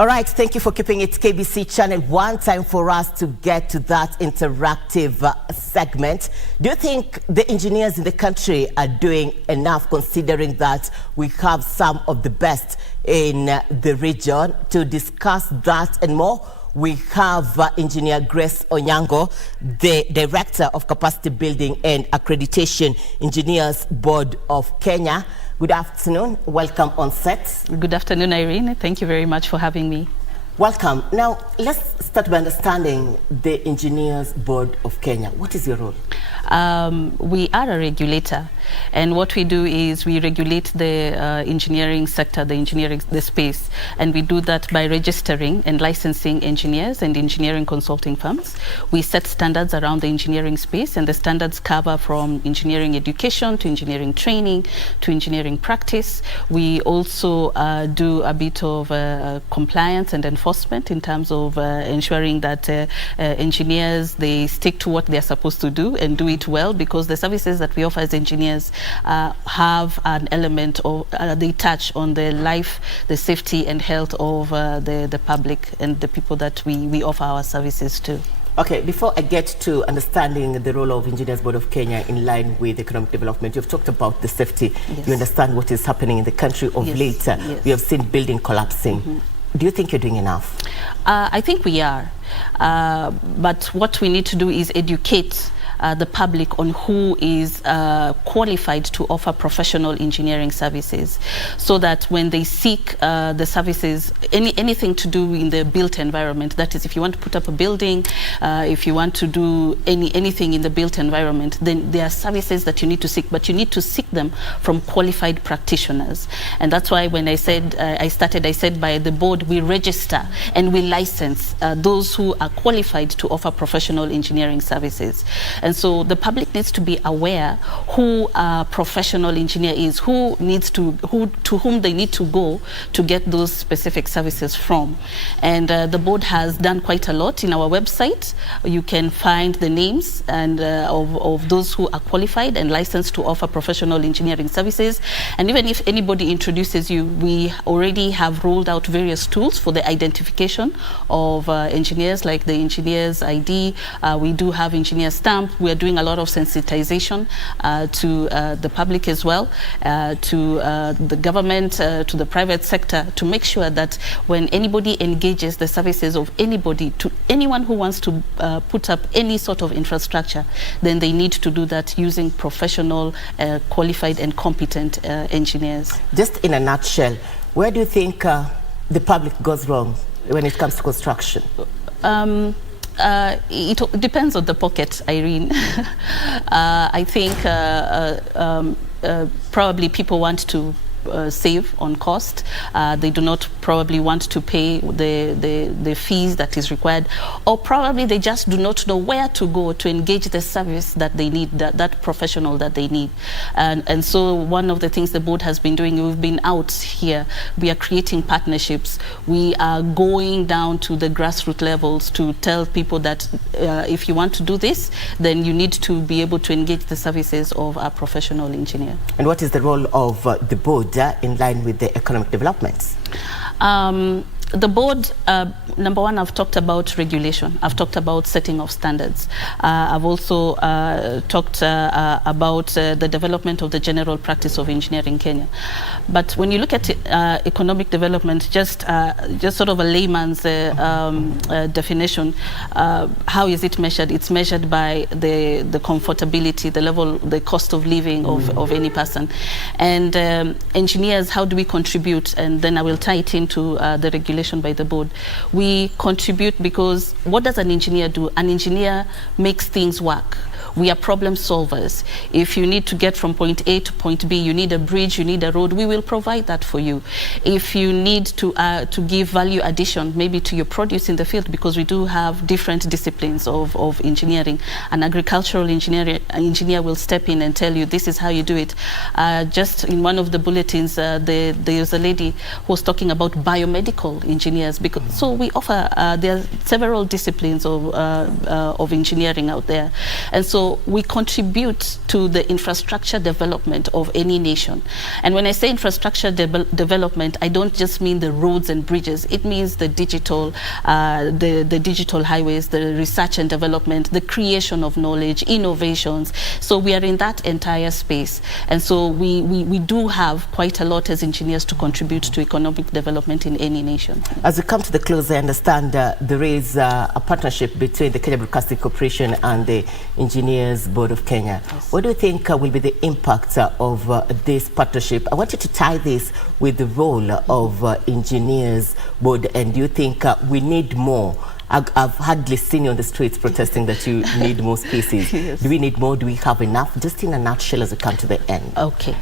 All right, thank you for keeping it KBC Channel 1. Time for us to get to that interactive segment. Do you think the engineers in the country are doing enough, considering that we have some of the best in the region? To discuss that and more, we have Engineer Grace Onyango, the Director of Capacity Building and Accreditation Engineers Board of Kenya. Good afternoon. Welcome on set. Good afternoon, Irene. Thank you very much for having me. Welcome. Now, let's start by understanding the Engineers Board of Kenya. What is your role? We are a regulator, and what we do is we regulate the engineering sector, the space, and we do that by registering and licensing engineers and engineering consulting firms. We set standards around the engineering space, and the standards cover from engineering education to engineering training to engineering practice. We also do a bit of compliance and enforcement in terms of ensuring that engineers, they stick to what they're supposed to do and do it well, because the services that we offer as engineers have an element of they touch on the life, the safety and health of the public and the people that we offer our services to. Okay, before I get to understanding the role of Engineers Board of Kenya in line with economic development, you've talked about the safety. Yes. You understand what is happening in the country of late. Yes. We have seen building collapsing. Mm-hmm. Do you think you're doing enough? I think we are. But what we need to do is educate the public on who is qualified to offer professional engineering services, so that when they seek the services, anything to do in the built environment, that is, if you want to put up a building, if you want to do anything in the built environment, then there are services that you need to seek, but you need to seek them from qualified practitioners. And that's why when I said, I said by the board, we register and we license those who are qualified to offer professional engineering services. And so the public needs to be aware who a professional engineer is, to whom they need to go to get those specific services from. And the board has done quite a lot. In our website, you can find the names and of those who are qualified and licensed to offer professional engineering services. And even if anybody introduces you, we already have rolled out various tools for the identification of engineers, like the engineer's ID. We do have engineer stamp. We are doing a lot of sensitization to the public as well, to the government, to the private sector, to make sure that when anybody engages the services of anybody, to anyone who wants to put up any sort of infrastructure, then they need to do that using professional, qualified and competent engineers. Just in a nutshell, where do you think the public goes wrong when it comes to construction? It depends on the pocket, Irene. I think probably people want to save on cost. They do not probably want to pay the fees that is required, or probably they just do not know where to go to engage the service that they need, that professional that they need. And so one of the things the board has been doing, we've been out here, we are creating partnerships. We are going down to the grassroots levels to tell people that if you want to do this, then you need to be able to engage the services of a professional engineer. And what is the role of the board in line with the economic developments? The board, number one, I've talked about regulation. I've talked about setting of standards. I've also talked about the development of the general practice of engineering in Kenya. But when you look at economic development, just sort of a layman's definition, how is it measured? It's measured by the comfortability, the level, the cost of living of any person. And engineers, how do we contribute? And then I will tie it into the regulation by the board. We contribute because what does an engineer do? An engineer makes things work. We are problem solvers. If you need to get from point A to point B, you need a bridge, you need a road, we will provide that for you. If you need to give value addition, maybe to your produce in the field, because we do have different disciplines of engineering. An agricultural engineer will step in and tell you this is how you do it. Just in one of the bulletins, there's a lady who was talking about biomedical engineers. Because so we offer there are several disciplines of engineering out there, and so we contribute to the infrastructure development of any nation. And when I say infrastructure development, I don't just mean the roads and bridges. It means the digital highways, the research and development, the creation of knowledge, innovations. So we are in that entire space, and so we do have quite a lot as engineers to contribute to economic development in any nation. As we come to the close, I understand there is a partnership between the Kenya Broadcasting Corporation and the Engineers Board of Kenya. Yes. What do you think will be the impact of this partnership? I want you to tie this with the role of Engineers Board, and do you think we need more? I've hardly seen you on the streets protesting that you need more spaces. Yes. Do we need more? Do we have enough? Just in a nutshell as we come to the end. Okay.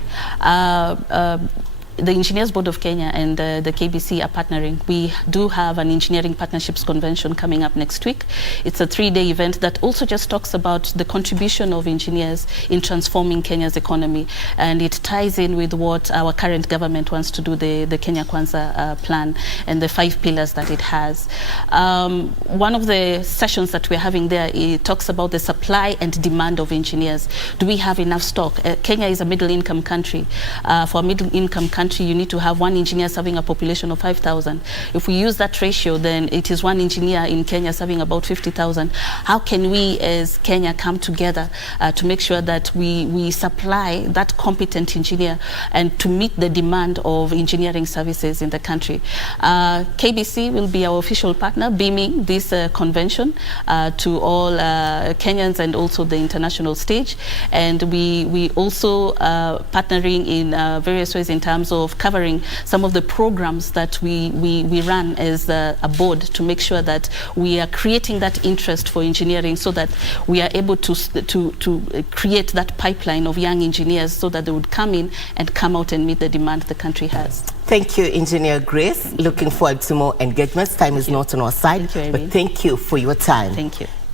The Engineers Board of Kenya and the KBC are partnering. We do have an Engineering Partnerships Convention coming up next week. It's a 3-day event that also just talks about the contribution of engineers in transforming Kenya's economy. And it ties in with what our current government wants to do, the Kenya Kwanza plan and the 5 pillars that it has. One of the sessions that we're having there, it talks about the supply and demand of engineers. Do we have enough stock? Kenya is a middle-income country. For a middle-income country, you need to have 1 engineer serving a population of 5,000. If we use that ratio, then it is 1 engineer in Kenya serving about 50,000. How can we as Kenya come together to make sure that we supply that competent engineer and to meet the demand of engineering services in the country? KBC will be our official partner, beaming this convention to all Kenyans and also the international stage. And we also partnering in various ways in terms of covering some of the programs that we run as a board to make sure that we are creating that interest for engineering so that we are able to create that pipeline of young engineers so that they would come in and come out and meet the demand the country has. Thank you, Engineer Grace. Looking forward to more engagements. Time is not on our side, Thank you, but Irene. thank you for your time. Thank you.